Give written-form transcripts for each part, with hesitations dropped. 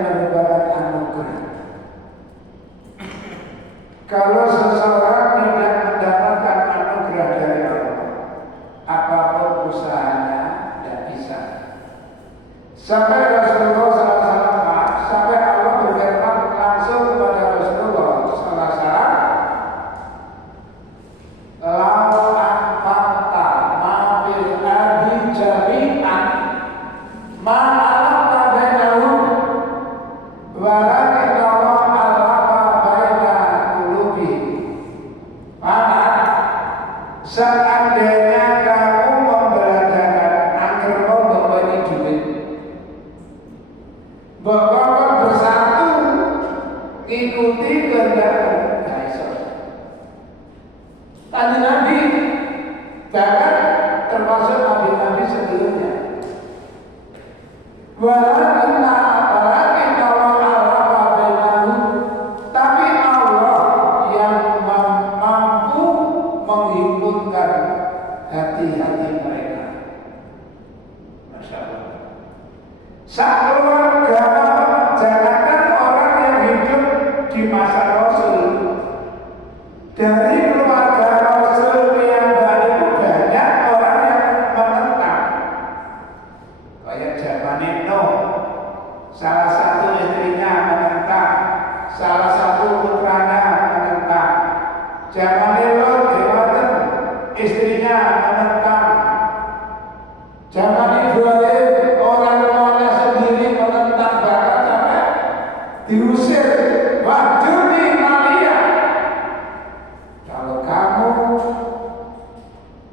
merupakan anugerah. Kalau seseorang tidak mendapatkan anugerah dari Allah, apapun usahanya tidak bisa. Sampai Rasulullah SAW, sampai Allah berfirman langsung kepada Rasulullah SAW, "Lau anfaqta ma fil ardi jami'an ma alaqta bainahum walakin Allah alaqa baina qulubihim." Maka seandainya kamu membelanjakan agar membawa ini duit, bapak bersatu ikuti kehendakmu, gak iso. Tadi Nabi, bahkan termasuk nabi-nabi sebelumnya. Walakin Allah alaqa bainahum, tapi Allah yang mampu menghimpunkan hati-hati mereka. Masya Allah. Sekeluarga, jangankan orang yang hidup di masa Rasul, dari keluarga Rasul yang itu banyak orang yang menentang. Kayak zaman Nuh, salah satu istrinya menentang, salah satu putranya menentang. Zaman Lot, istrinya menentang. Zaman Ibrahim, orang tuanya sendiri menentang, bahkan sampai diusir. Wahjurni maliya. Kalau kamu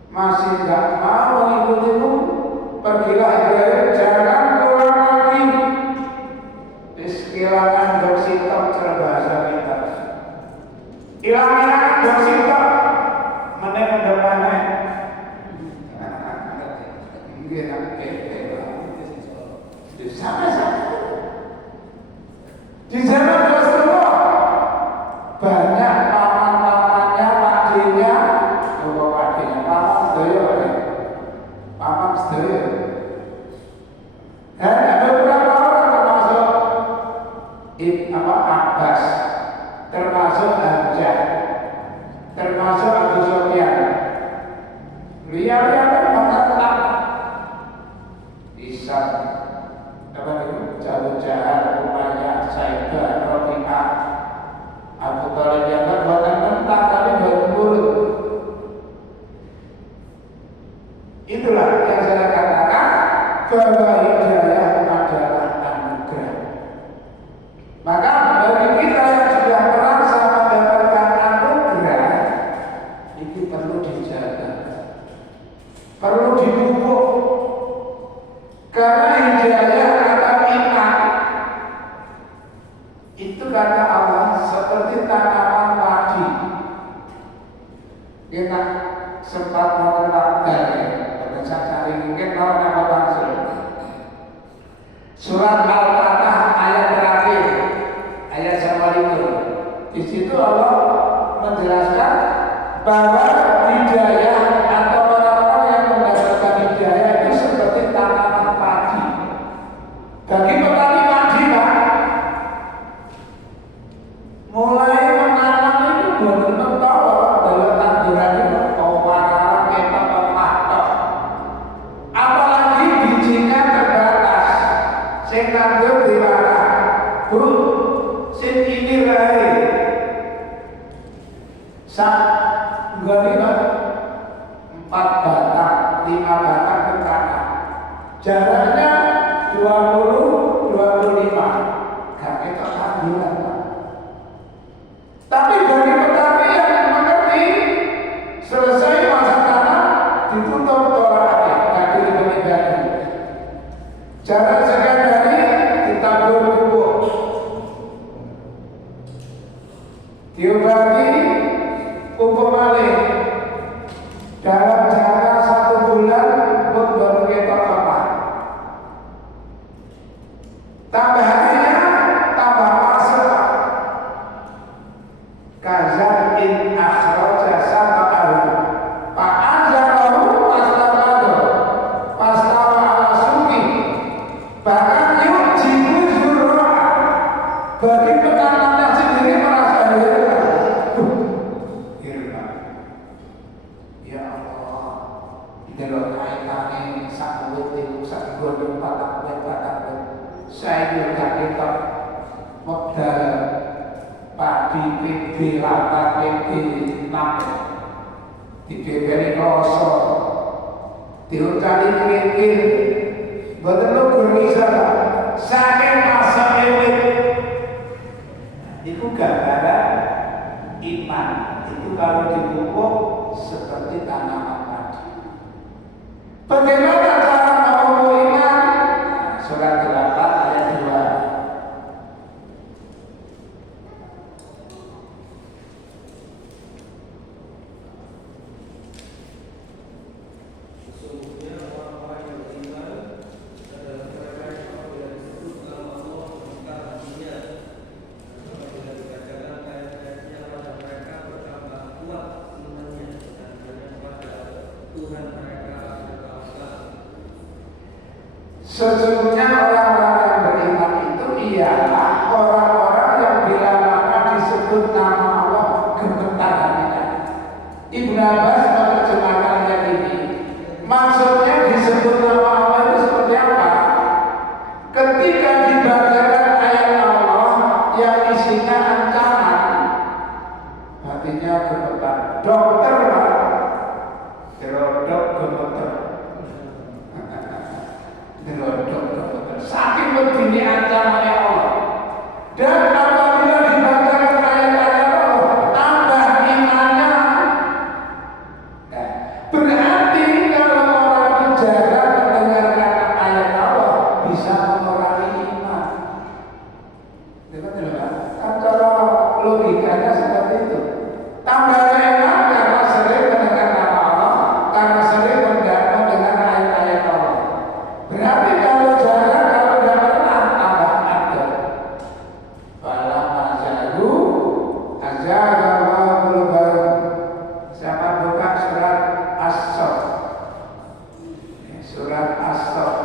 masih tidak mau mengikutimu, pergilah Ibrahim, jangan pulang lagi. Kehilangan doksitok terbahasa kita. Hilang-hilangan doksitok, meneh-meneh. Sama-sama. Di zaman Rasulullah banyak paman-pamannya, pakdenya, paman sedaya. Dan ada beberapa orang termasuk Abbas, termasuk Hamzah, termasuk Abu Sufyan. Beliau menentang Isam, Abu Jahal, Umayyah, Saibah, Rabi'ah, Abu Thalib yang bukan mentah tapi bermulut. Itulah yang saya katakan bahwa hidayah adalah anugerah. Maka bagi kita yang sudah merasa mendapatkan anugerah, itu perlu dijaga, perlu dipupuk. Karena hidayah kata iman itu kata Allah seperti tanaman padi. Kita sempat mengenal dari saya cari mungkin kalau nama langsung. Surat Al-Fatah ayat terakhir, ayat 1. Di situ Allah menjelaskan bahwa hidayah atau orang-orang yang mendapatkan hidayah itu seperti tanaman padi. Bagi petani padi, Pak, mulai menanam itu belum tahu dalam tanduran itu warna kita mematok. Apalagi bijinya terbatas, sing tandur di mana? Bu, sing ini rai. Enggak 4 batang, 5 batang ke tanah. Jaraknya 20-25. Gak kita tanduran, Pak. Tapi bagi petani yang mengerti, selesai masa tanam ditutup tolak gak dibagi-bagi. Jarak sekian hari ditabur pupuk, diobati pupuk malih. Dalam jangka 1 bulan pun baru kita apa? Tambah harinya, tambah masuk. Kazan in akhraja sab'ahu fa'anzalahu pastawa ala suki. Bahkan patang. Saya juga kita modal padi PD lata PD 6 dibeberi kloso diucali kiri betul lu bisa saking masa ewek itu gara-gara iman itu kalau dipupuk seperti tanaman padi. Bagaimana cara memupuk iman? Surat 8 ayat 2. Sesungguhnya orang-orang yang beriman itu ialah orang-orang yang bila mana disebut nama Allah gemetar hatinya. Ibnu Abbas menerjemahkannya ini. Maksudnya disebut nama Allah itu seperti apa? Ketika dibacakan ayat Allah yang isinya ancaman, hatinya gemetar. Dokter Pak, gerodok gemetar. Saking begini ancamannya Allah. Dan apabila dibacakan ayat-ayat Allah, tambah imannya. Berarti kalau orang itu jarang mendengarkan ayat Allah, bisa mengurangi iman. Kan kalau logikanya seperti itu. Tambah iman karena sering mendengar nama Allah, karena sering mendengar ayat-ayat Allah. Berarti kalau jarang, kalau tidak pernah, tambah ada. Fala majalu azalallahu qulubahum. Siapa buka surat As-Saff? Surat As-Saff.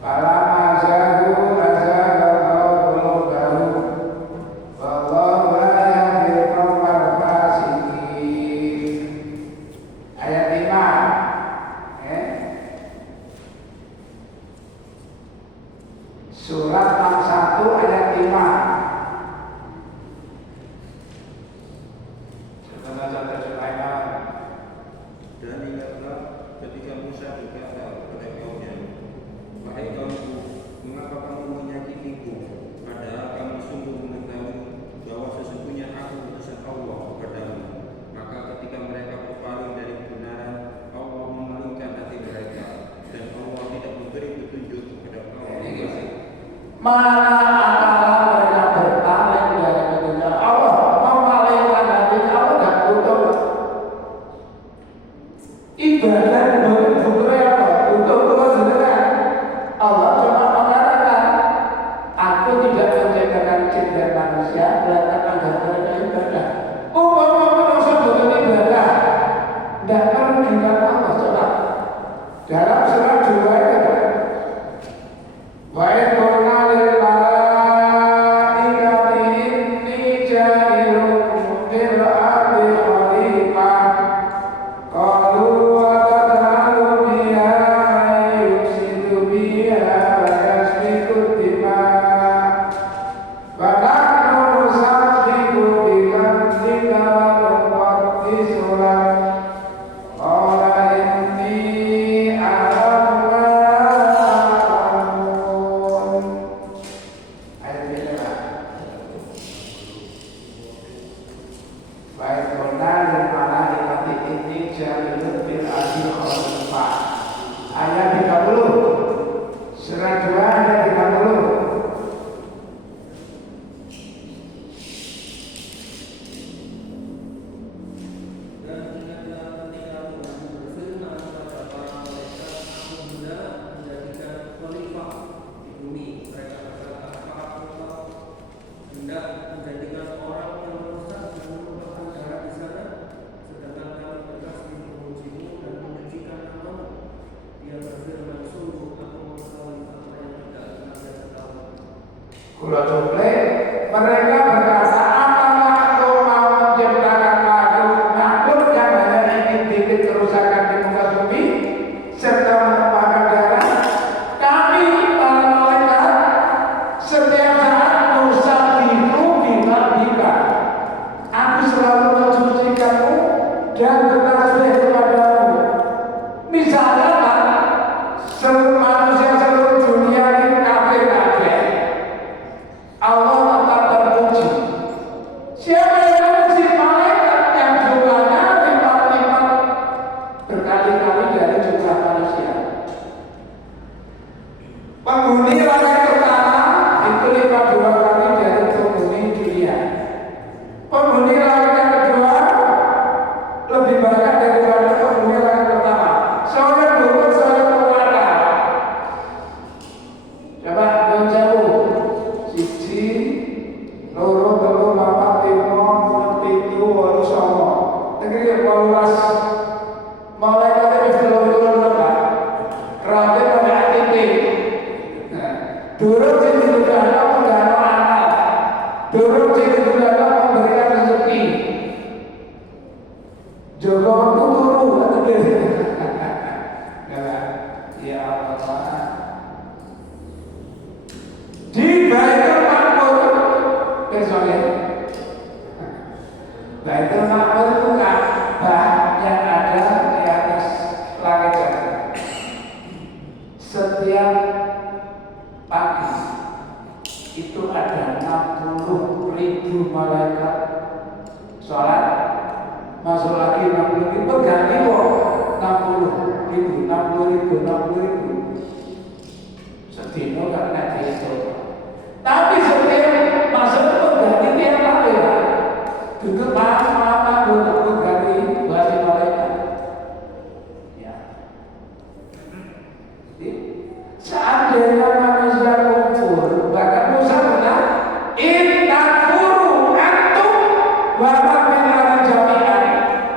Fala majalu azalallahu qulubahum. Wallahu la yahdil qawmal fasiqin. Ayat 5. Surat 61 ayat 5. Dan ingatlah ketika Musa berkata kepada kaumnya, wahai kaumku, mengapa kamu menyakitiku? Padahal kamu sungguh mengetahui bahwa sesungguhnya aku utusan Allah kepadamu. Maka ketika mereka berpaling dari kebenaran, Allah memalingkan hati mereka, dan Allah tidak memberi petunjuk kepada kaum fasik. Mana akal mereka berpaling dari kebenaran Allah, memalingkan hati Allah dan butuh ibadah butuh apa? Butuh kebenaran. Allah cuma mengatakan, aku tidak menciptakan jin dan manusia melainkan agar mereka ibadah. Manusia butuh ibadah, tidak merugikan Allah. Coba dalam surat 2 itu wa qulna lil malaikati inni ja'ilun fil ardi khalifah qalu wa taj'alu biha man yufsidu biha wa yasfiku dima' wa nahnu nusabbihu bihamdika wa nuqaddisu lak qala inni a'lamu ma ta'lamun. Ayat ini Pak. Baik qulna lil malaikati inni ja'ilun fil ardi khalifah. Ayat 30. Surat 2 ayat 30. Dan ingatlah ketika Tuhan berfirman kepada para malaikat, aku hendak menjadikan khalifah di bumi. Mereka berkata, apakah engkau hendak menjadikan orang yang merusak dan menumpahkan darah di sana, sedangkan kami berkasih memujimu dan menyucikan namamu? Dia berfirman, sungguh aku mengetahui apa yang tidak pernah dia ketahui. Kula jumle mereka berkata, apakah engkau mau menciptakan makhluk yang hanya ingin bikin kerusakan di muka bumi serta menumpahkan darah? Penghuni langit pertama itu lipat 2 kali dari penghuni dunia. Penghuni langit yang kedua lebih banyak daripada penghuni langit pertama. Soalnya dulu saya berkata, coba jauh, siji, loro, telu, papat, lima, enam, pitu, wolu, songo. Negeri 18 mulai dari belum lebat. Kerabe pada ATP. Durung sing didudakno penggano anak. Durung sing didudakno memberikan rezeki. Jaga waktu turu. Ya Allah. Di Baitul Maqmur besoknya. Baitul Maqmur itu Ka'bah yang ada di atas langit sana. Setiap pagi itu ada 60.000 malaikat sholat, masuk lagi 60.000, ganti kok 60.000, 60.000. Sedino gak naik itu. Tapi setiap masuk itu ganti tiap kali ya. Duduk maaf untuk ganti bagi malaikat. Ya. Seandainya manusia kufur, bahkan Musa bilang, "Intakfuru antum wa man fil ardi jami'an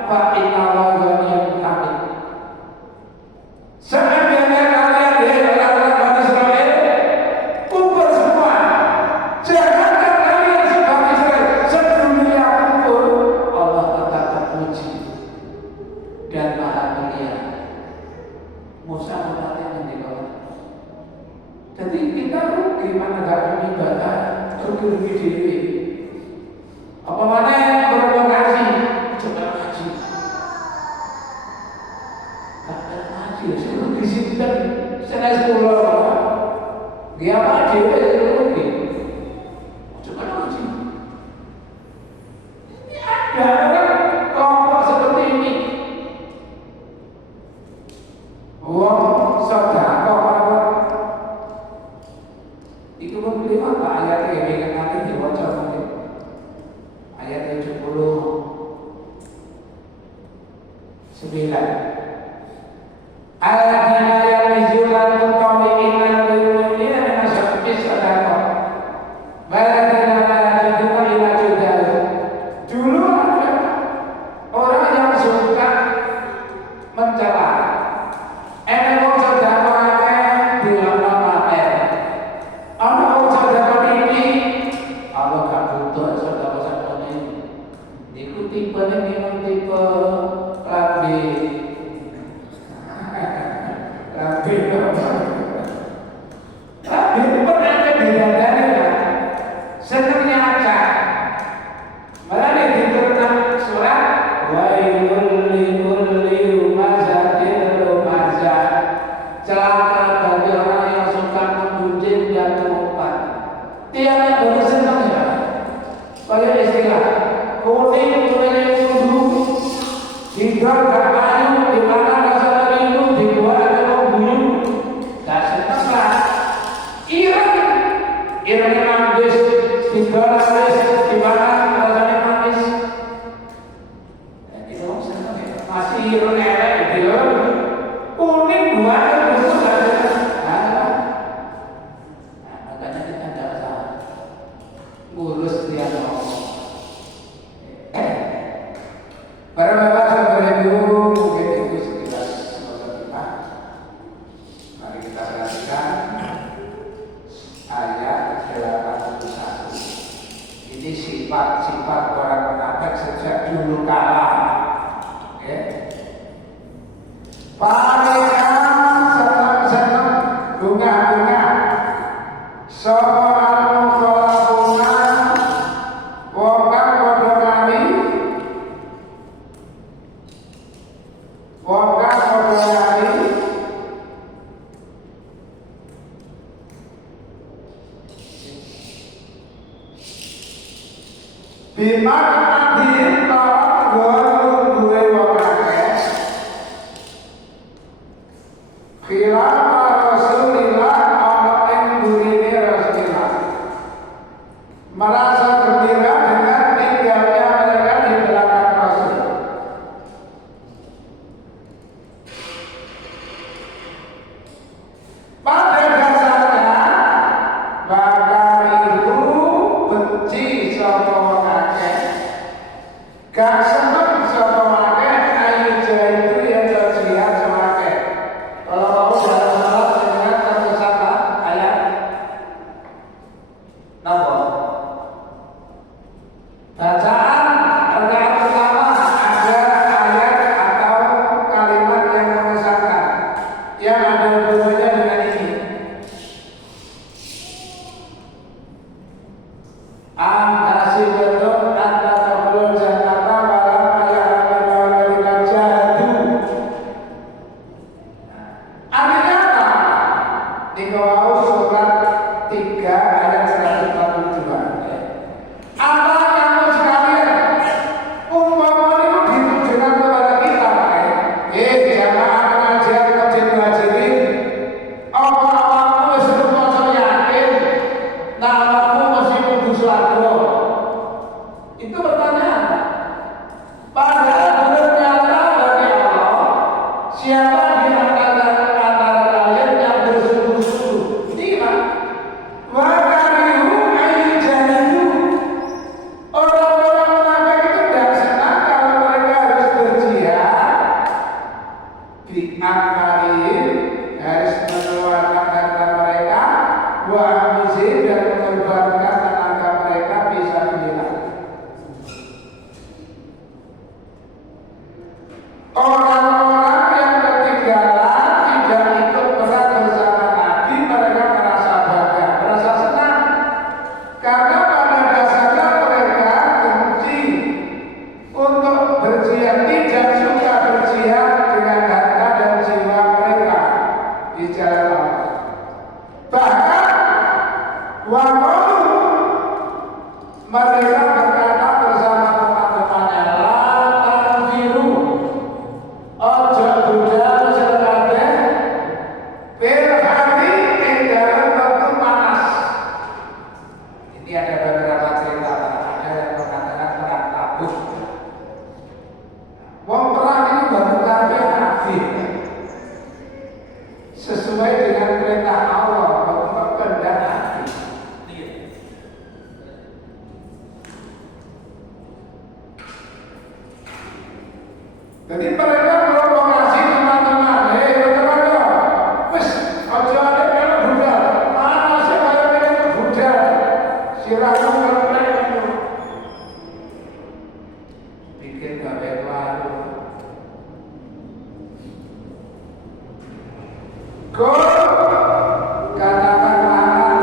fa inna Allaha ghaniyyun hamid." Seandainya kalian orang-orang Bani Israel kufur semua, jangankan kalian sebagai Israel, sedunia kufur, Allah tetap terpuji dan maha mulia. Musa berkata ini kalau jadi kita rugi mana gak punya ibadah, rugi diri. Apa mana yang berprovokasi? Coba haji. Gak ada haji, suruh disipkan senai 10. Dia apa dia rugi? Coba haji. Ini ada orang kelompok seperti ini. Wong sedekah itu memilih apa ayatnya yang nanti dibaca mungkin ayat 79. Alladzina yalmizuna al-mutawwi'ina bil-mu'minina min ashabi sadaqah walladzina la yajiduna illa juhdahum. Dulu ada orang yang suka mencela. Enak wong sedekah akeh dilakno paten. Ana wong sedekah iki Allah gak butuh sedekah ini. Iku tipene memang tipe rabi. Rabi itu pernah beda-beda kan. Senengnya aja. Malah diterang surat wailul likulli humazatin lumazah. Celaka bagi orang yang suka menggunjing dan mengumpat. Tiada boleh senang ya. Pakai istilah kuning kudu hingga gak ayu di mana rasa rindu dibuat ada pembunuh. Gak senang lah. Ireng manis hingga manis di mana rasanya manis. Jadi orang senang ya. Masih ireng elek gitu. Kuning buat itu saja. Makanya kita tidak usah ngurus dia ngomong. Para bapak saudara ibu, mungkin itu sekilas kita. Mari kita perhatikan ayat 81. Ini sifat-sifat orang munafik sejak dulu kala. Mereka senang-senang bunga-bunga. Seorang bunga wongkang podo kami. Wongkang podo kami. Bima adil lawan gue wong akeh. Khilafah Rasulillah ana Angkasi betul anta tabul Jakarta walam ayah waladika jadu. Artinya apa? Di bawah surat 3 ayat 142. Allah kamu sekalian, umpama itu ditujukan kepada kita, jamaah pengajian wajib ngajirin. Awakmu wis merasa yakin, namamu mesti kudu swarga. Itu pertanyaan. Padahal ternyata bagi Allah, siapa di antara kalian yang bersungguh-sungguh? Ini wakarihu ayyujahadu. Orang-orang munafik itu tidak senang kalau mereka harus berjihad di amalin, harus mengeluarkan harta mereka, wa amuzin, dan mengorbankan tenaga mereka bisa bilang. Orang-orang yang ketinggalan tidak ikut perang bersama Nabi, mereka merasa bangga, merasa senang, karena pada dasarnya mereka benci untuk berjihad, tidak suka berjihad dengan harta dan jiwa mereka di jalan Allah. Bahkan waqalu, mereka berkata bersama teman-temannya, la tanfiru, ojo budal sekabeh bil hari ing dalem wektu panas. Ini ada beberapa cerita, ada yang mengatakan perang Tabuk. Wong perang ini baru kabeh aktif sesuai dengan perintah Allah, kehendak aktif. Jadi mereka provokasi teman-teman, teman-teman, wis ojo ada melu budal, mana sih kaya melu budal, siramu ngerti itu, bikin gawe baru. Kau katakanlah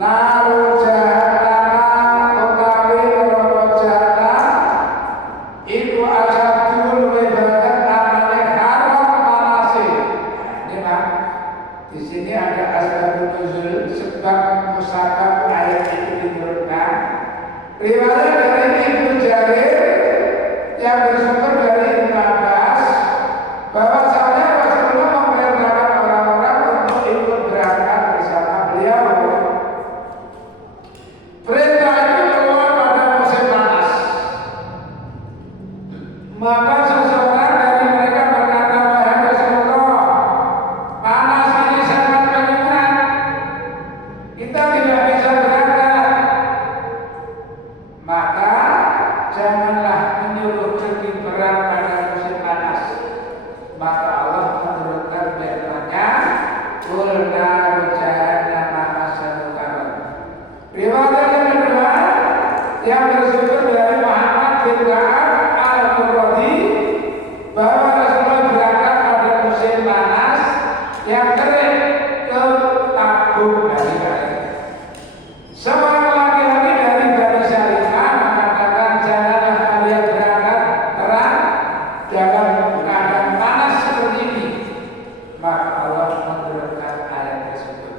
naru jahannam utawi neraka jahanam itu asadul webanget amane haram manase. Ini Pak, di sini ada asbabun nuzul, sebab musabab ayat itu diturunkan. Riwayat dari Ibnu Jarir yang bersumber dari Ibnu Abbas bahwasanya Rasulullah memerintahkan orang-orang untuk ikut berangkat bersama beliau. Perintah itu keluar pada musim panas. Maka seseorang dari mereka berkata, wahai Rasulullah, panas ini sangat menyurat, kita tidak bisa berangkat. Maka janganlah menyuruh pergi perang pada musim panas. Maka Allah menurunkan firman-Nya, qul naru jahannam asyaddu haram. Riwayat yang kedua yang bersumber dari Muhammad bin Ka'ab al-Quradi bahwa Rasulullah berangkat pada musim panas yang kering ke Tabuk dari Bali. Seorang laki-laki dari Bani Salimah mengatakan, janganlah kalian berangkat perang dalam keadaan panas seperti ini. Maka Allah menurunkan ayat tersebut.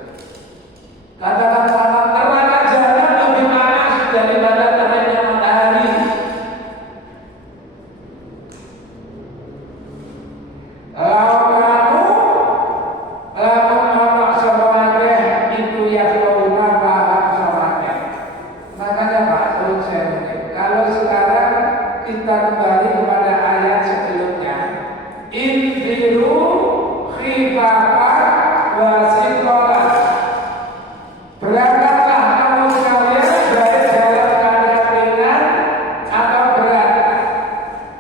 Katakan neraka jahanam lebih panas daripada terangnya matahari. Kamu melakukan semuanya itu ya kauna paham semuanya. Makanya Pak, kalau sekarang kita kembali kepada ayat sebelumnya, infiru khifafan wa siqalan. Berangkatlah kamu sekalian baik dalam keadaan ringan atau berat.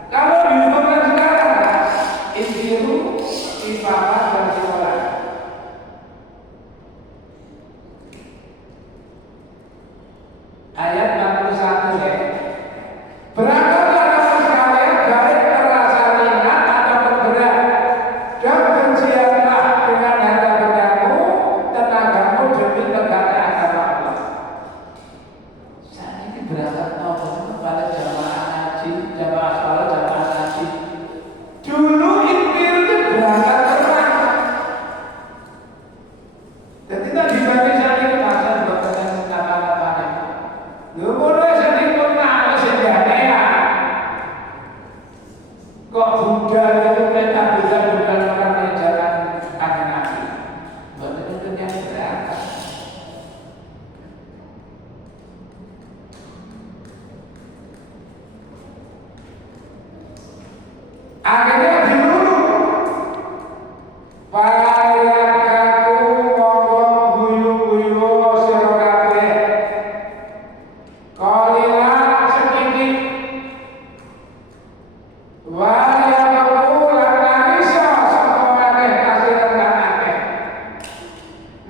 Kalau dihubungkan sekarang, infiru khifafan wa siqalan. Ayat 61 ya. Berangkatlah kamu sekalian baik terasa ringan atau berat, dan berjihadlah dengan harta bendamu, tenagamu demi tegaknya agama Allah.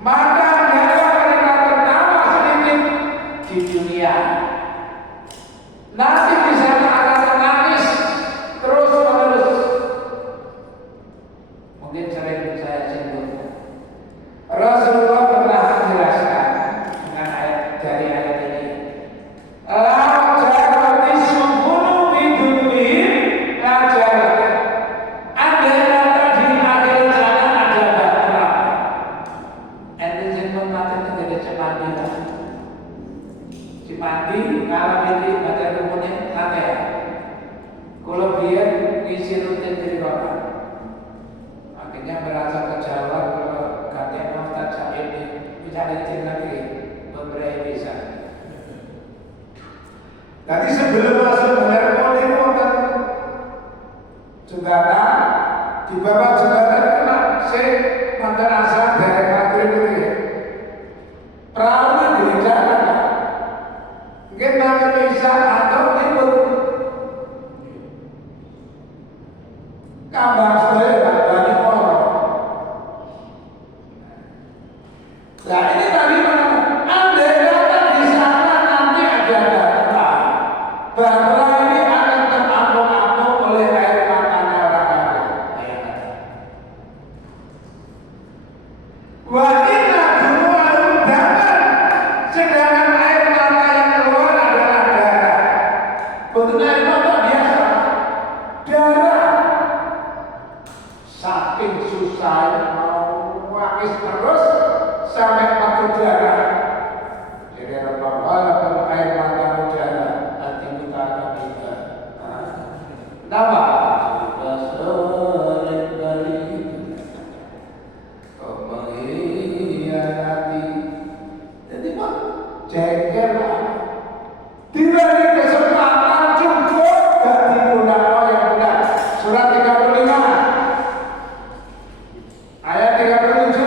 maka adalah mereka tertawa sedikit di dunia. Nanti di sana akan menangis terus menerus. Mungkin sering saya singgung. Rasulullah pernah menjelaskan dengan ayat dari ayat ini. La jarati subunu bidunihim la jarati. Andai kata di akhir jalan ada bahtera. Ente jeneng mati negara Cimandi lah. Cimandi kalau ini baca kemudian mati ya. Kalau biar ngisi rutin dari bapak. Akhirnya merasa kecewa kalau katanya Ustaz Said ini bisa dicek lagi beberapa bisa. Tadi sebelum masuk Hermon ini wonten jembatan, di bawah jembatan kena mantan asal dari maghrib itu ya. Perahu di jalan, mungkin nanti bisa atau libur. Kabar saya dari orang. Nah ini tadi mana? Andai kata di sana nanti ada bahtera. Bahtera ini akan terapung-apung oleh air matanya orang kafir. Wa inna dumu'ahum daman. Sedangkan air mata yang keluar adalah darah. Bukan air mata biasa. Darah. Saking susah mau wakis terus sampai mati darah. Jadi walaupun air mata darah, hati kita akan tidak. Kenapa? Sudah sering kali kau mengkhianati. Jadi pak, jengkel. Diberi kesempatan cukup gak digunakan yang benar. Surat 35 ayat 37.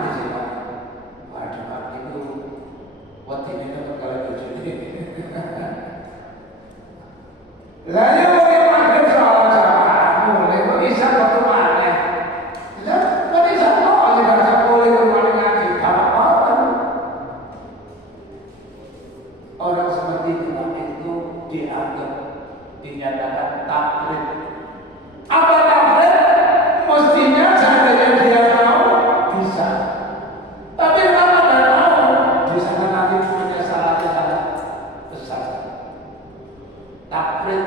mati sih Pak. Waduh Pak itu waktu ini kan kalau tujuh ini. Lalu orang makan soal mulai kok bisa waktu mana? Lah, kok bisa kok aja baca boleh kemana ngaji? Apa? Orang seperti itu dianggap dinyatakan taklid. Apa taklid? Mestinya seandainya dia mau bisa. Tapi kenapa tidak mau? Di sana nanti punya syaratnya sangat besar. Taklid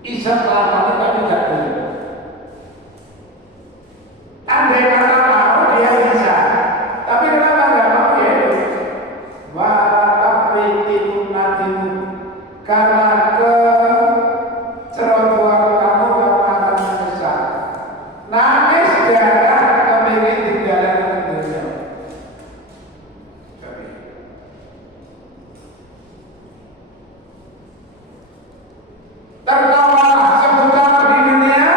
bisa melakukan tapi tidak boleh. Andai kata mau dia bisa. Tapi kenapa tidak mau ya? Wa taklid itu nadimu karena kecerobohan kamu akan menyesal. Nangis darah kepingin di dalam dunia. Tertawa sebentar di dunia,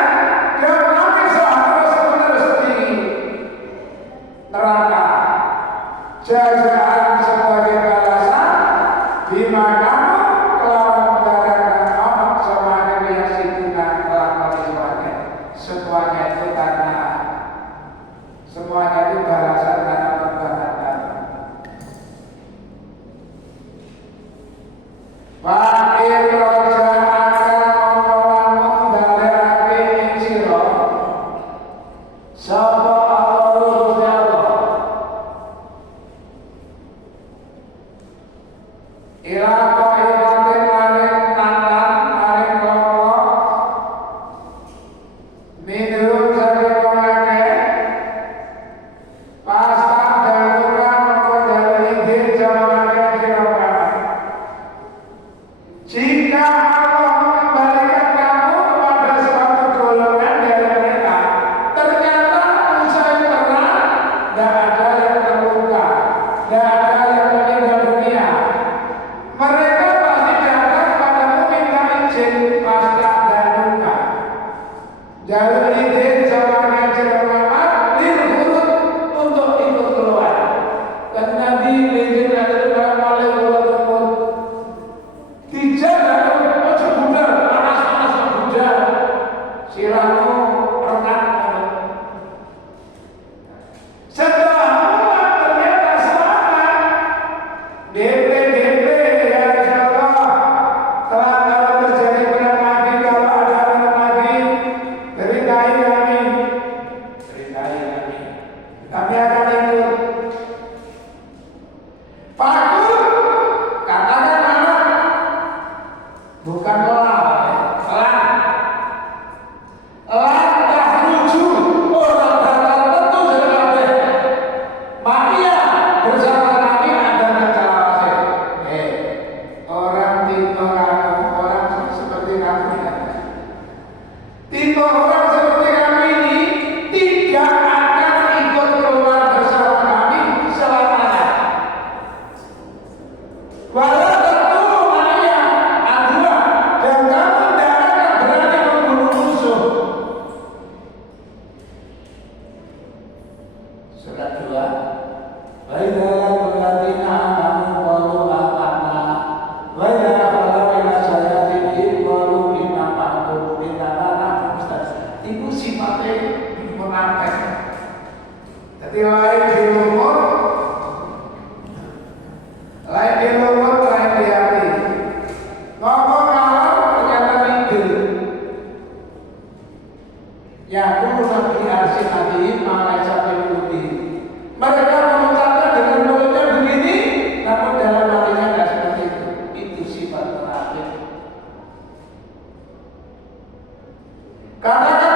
dia menangis terus-menerus di neraka. Jajaran sebagai balasan di mana kelawan darah anak semuanya yang situna melakukan semuanya. Semuanya itu karena semuanya itu balasan karena perbuatan. Wakil roja akan membawa mendalami insiro sapa Allah ila qaidatin maring tantan maring kelompok minum sari wangake pasta daluran mengkodali din jamannya sirokana. Jika Allah mengembalikan kamu kepada suatu golongan dari mereka, ternyata usai perang tidak ada yang terluka, tidak ada yang meninggal dunia. Mereka pasti datang padamu minta izin pasca dan luka. Jalur izin zamannya Muhammad lirhurut untuk ikut keluar. Dan Nabi izin adalah malah walaupun dijaga ojo budal panas-panas budal siramu renang. Setelah pulang ternyata selamat. DP ya insyaallah. Kalau terjadi perang lagi, kalau ada perang lagi, ceritain kami. Kami akan ikut. Pakut, katakan mana? Bukan pelan. Langkah lucu orang bakal tentu dari kabeh. Makia bersama kami ada calawase. Orang tipe orang seperti kami. Tipe orang seperti kami ini tidak akan ikut keluar bersama kami selamanya. Walau tentu namanya adua dan kamu tidak akan berani membunuh musuh. Surat 2. Baiklah berartina kamu baru amanah. Baiklah kalau ila sayatin baru inna ma'kum inna lana Ustaz. Itu sifatnya menapek. Jadi lain di lumur, lain di hati. Ngomong kalau ternyata ide. Ya aku nabi arsi nabi malah sampai lebih. Mereka mengucapkan dengan mulutnya begini, namun dalam hatinya tidak seperti itu. Itu sifat munafik. Katakan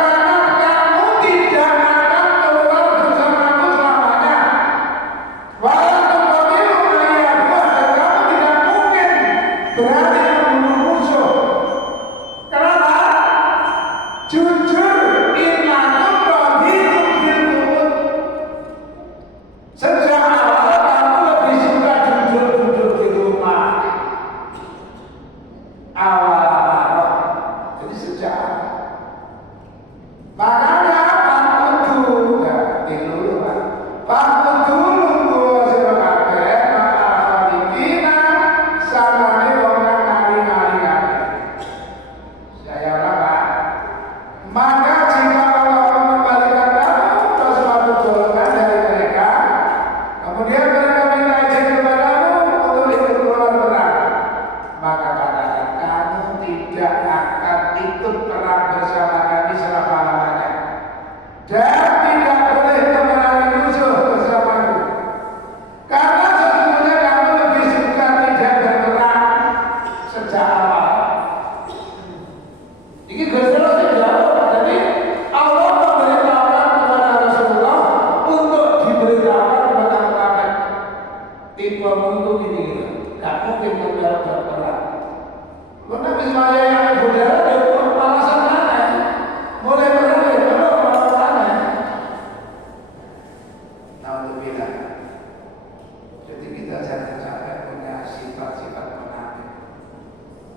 kamu tidak akan keluar bersamaku selamanya. Walaupun pemilu ayahku dan kamu tidak mungkin berani membunuh musuh. Kenapa? Jujur innakum radhikum bil qut. Sejak awal kamu lebih suka duduk di rumah. Awal. Jadi sejak makanya kamu tuh tidur. Pak jika Allah mengembalikan kamu ke suatu golongan dari mereka, kemudian mereka minta izin kepadamu untuk ikut keluar perang, maka katakan kamu tidak akan ikut perang bersama kami selama-lamanya, dan tidak boleh memerangi musuh bersamaku, karena sesungguhnya kamu lebih suka tidak berperang sejak awal. Ini Gusti Allah jawab. Jadi Allah memberitahukan kepada Rasulullah untuk diberitahukan kepada Muhammad. Tipe itu gini, nggak mungkin menjawab berperang. Karena misalnya yang budaya itu alasan aneh, mulai berani, kalau alasan aneh. Alhamdulillah. Jadi kita jangan sampai punya sifat-sifat menafik.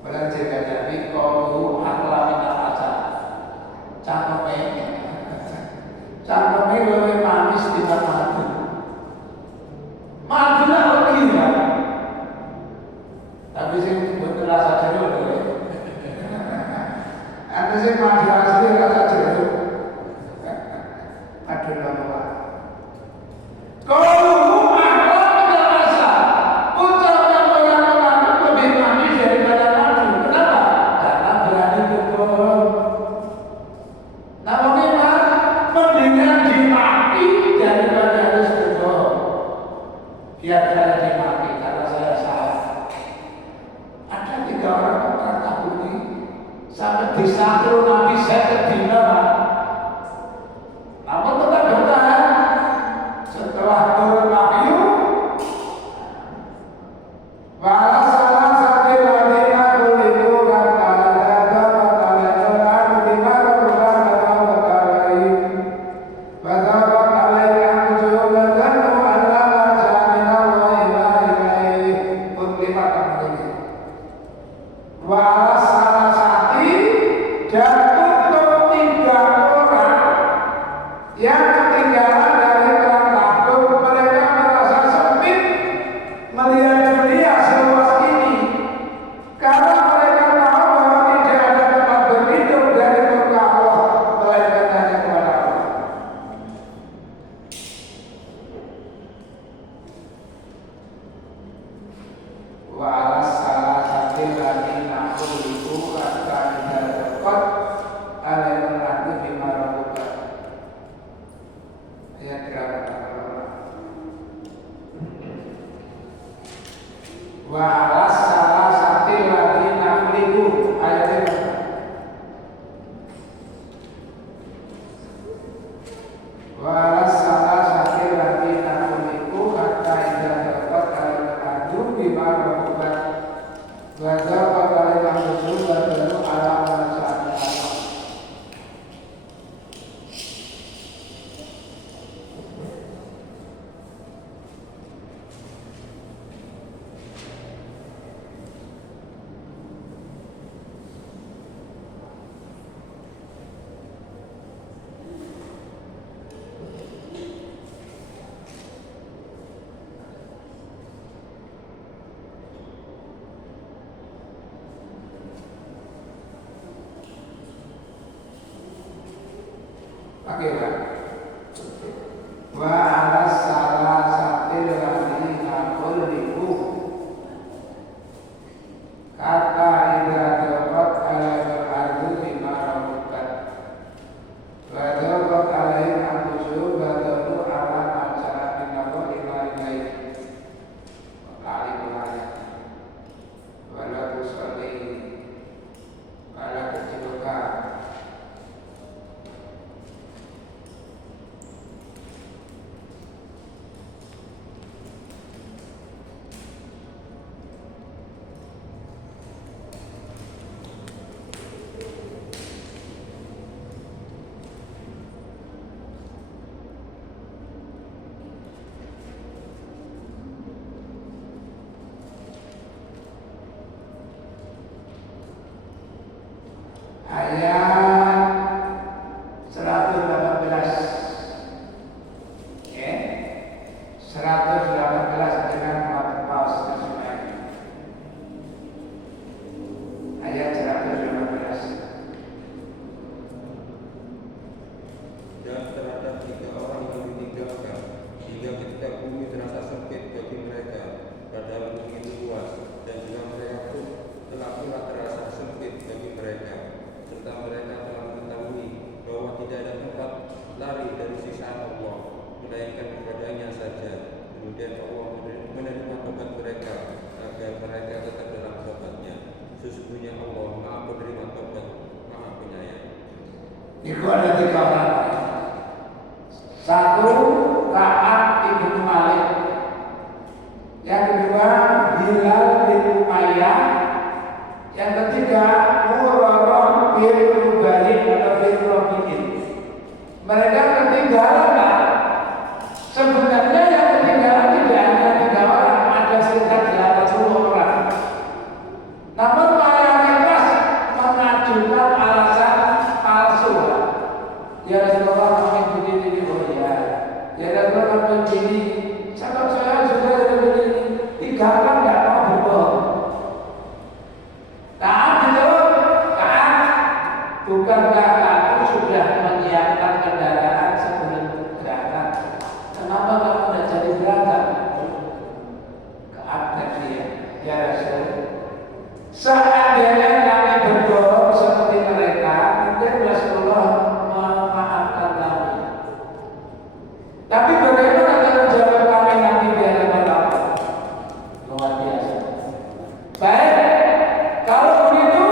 Belajar dari kaum akhlak minta aja. Cangkeme lebih manis di madu. Madu lah lebih ya. Tapi sih betul rasa jeruk. Ada sih madu asli rasa jeruk. Madu lama. Kaum akhlak minta aja. Ucapnya orang menafik lebih manis daripada madu. Kenapa? Karena berani berbohong. Nah, memang mendingan dimaki daripada harus berbohong. Biar saya dimaki karena saya salah. Ada 3 orang orang Tabuni sampai disangkul Nabi saya kedina, Pak. Namun tetap bertahan. Setelah turun wahyu, wala salah satu ladina kuliku kata ada kata lima kebulan kata berkali batabat alaika juga dan Allah jamin Allah ilahi mutlimat ini wala salah satu dan untuk 3 orang yang ketinggalan dari perang Tabuk, mereka merasa sempit melihat dunia seluas ini karena mereka tahu bahwa tidak ada tempat berlindung dari murka Allah melainkan hanya kepada Allah. Wa ala salah satu lagi nakul itu kata tidak dapat ada yang menanti bima rabukan. Ayat berapa? Wa ala salah satu lagi nakuliku ayat berapa? Wa ala salah satu lagi nakuliku kata tidak dapat ada yang menanti bima rabukan. Wajah pakali manusia baru ala saat Allah. Oke, Pak. Wa ala salah satu lagi nakul ibu kata tidak dapat ala berarti bima rabukan. Wa dapat alaih antusu badamu ala masyarakat minabo ilai kali berayat wala tusali wala kecilkan. Kemudian Allah menerima tobat mereka agar mereka tetap dalam tobatnya. Sesungguhnya Allah Maha penerima tobat, Maha penyayang. Itu ada 3 orang. Satu, Ka'ab ibnu Malik. Yang kedua, Hilal bin Umayyah. Yang ketiga, Murarah bin Rubaiyah atau bin Rabi'in. Mereka ketinggalan, Pak. Sebenarnya yang ketinggalan tidak hanya 3 orang, ada sekitar 80 orang. Namun mayoritas mengajukan alasan palsu. Ya Rasulullah, kami begini, oh ya. Ya Rasulullah, kami begini. Sahabat saya juga begini. 3 orang tidak mau berbohong. Taat dijawab, taat. Bukankah kamu sudah menyiapkan kendaraan sebelum berangkat? Kenapa kamu tidak jadi berangkat? Taat dia, ya Rasul. Seandainya kami berbohong seperti mereka, mungkin Rasulullah memaafkan kami. Tapi bagaimana kalau jawab kami nanti di hadapan Allah? Luar biasa. Baik, kalau begitu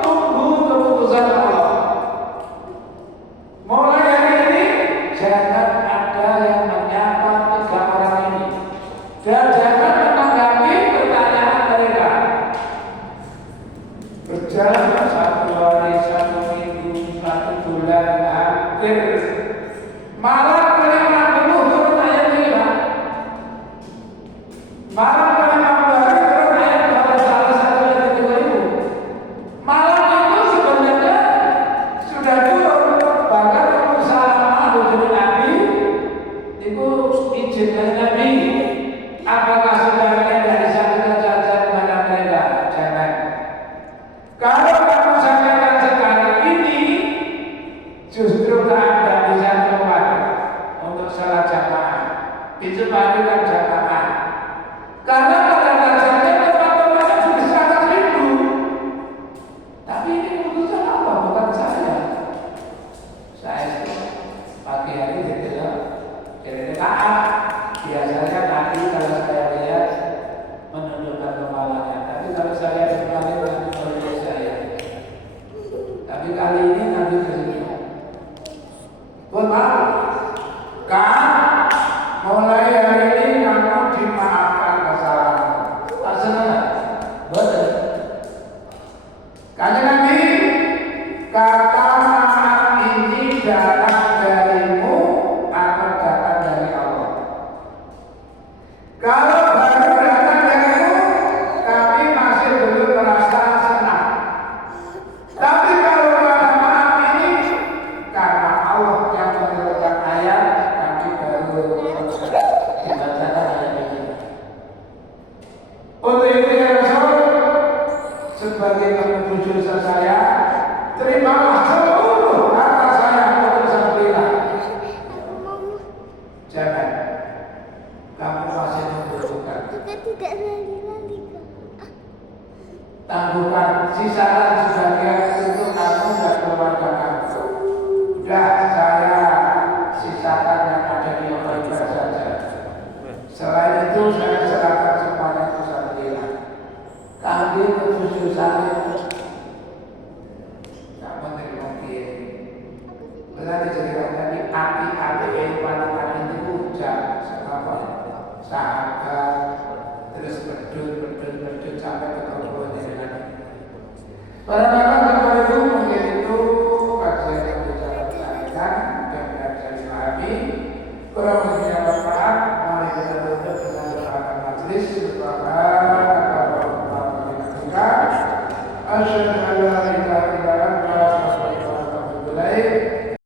tunggu keputusan Allah. Mulai hari ini jangan ada yang menyapa 3 orang ini dan jangan menanggapi pertanyaan mereka. Berjalan 1 hari, 1 minggu, 1 bulan, hampir malam ke-50 turun ayat ini, Pak. Malam ke-50 hari turun ayat pada salah satu yang kedua itu. Malam itu sebenarnya sudah turun, bahkan Ummu Salamah dari Nabi itu izin dari Nabi. Apakah saudara dari satu saja kepada mereka? Jangan. Kalau kamu sampaikan sekarang ini, justru tidak bisa keluar untuk salat jamaah. Itu baru kan jamaah. Karena pada dasarnya tempat-tempatnya sudah sangat rindu. Tapi ini keputusan Allah, bukan saya. Saya pagi hari tidak kira-kira taat. Biasanya nanti kalau saya lihat menundukkan kepalanya. Tapi kalau saya berbalik nanti menunduk saya. Tapi kali ini nanti kesini. Buat maaf, kan mulai hari ini kamu dimaafkan kesalahan. Tak senang, betul. Karena nanti kata maaf ini datang darimu atau datang dari Allah. Kalau baru datang darimu, kami masih belum merasa senang. Tapi kalau kata maaf ini karena Allah yang menurunkan ayat, kami baru dibacakan ayat ini. Untuk itu ya Rasul, sebagai penunjuk saya, terimalah seluruh harta saya untuk sembelilah. Jangan kamu masih membutuhkan. Kita tidak lali-lali, Kak. Tangguhkan sisaran sebagian untuk kamu dan keluarga kamu. Sudah saya sisakan yang ada di Otoritas saja. Selain itu saya serahkan semuanya ke Sambila. Kami bersusun saya. Tak penting mungkin. Berarti ceritanya di api-api kehidupan itu hujan, sahabat, terus berdun sampai ketemu dengan para nama itu mungkin itu kajian yang bisa disampaikan dan bisa dipahami. Kurang lebihnya bermanfaat. Mari kita tutup dengan doa majelis.